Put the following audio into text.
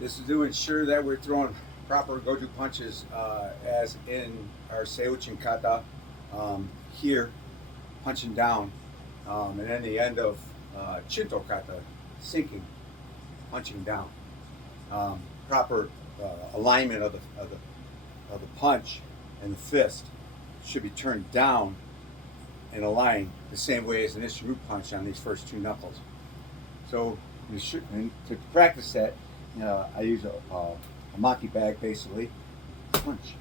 This is to ensure that we're throwing proper goju punches as in our Seiuchin kata here, punching down, and then the end of Shinto kata, sinking, punching down. Proper alignment of the punch and the fist should be turned down and aligned the same way as an Ishiru punch on these first two knuckles. So you should, and to practice that, I use a maki bag basically, punch.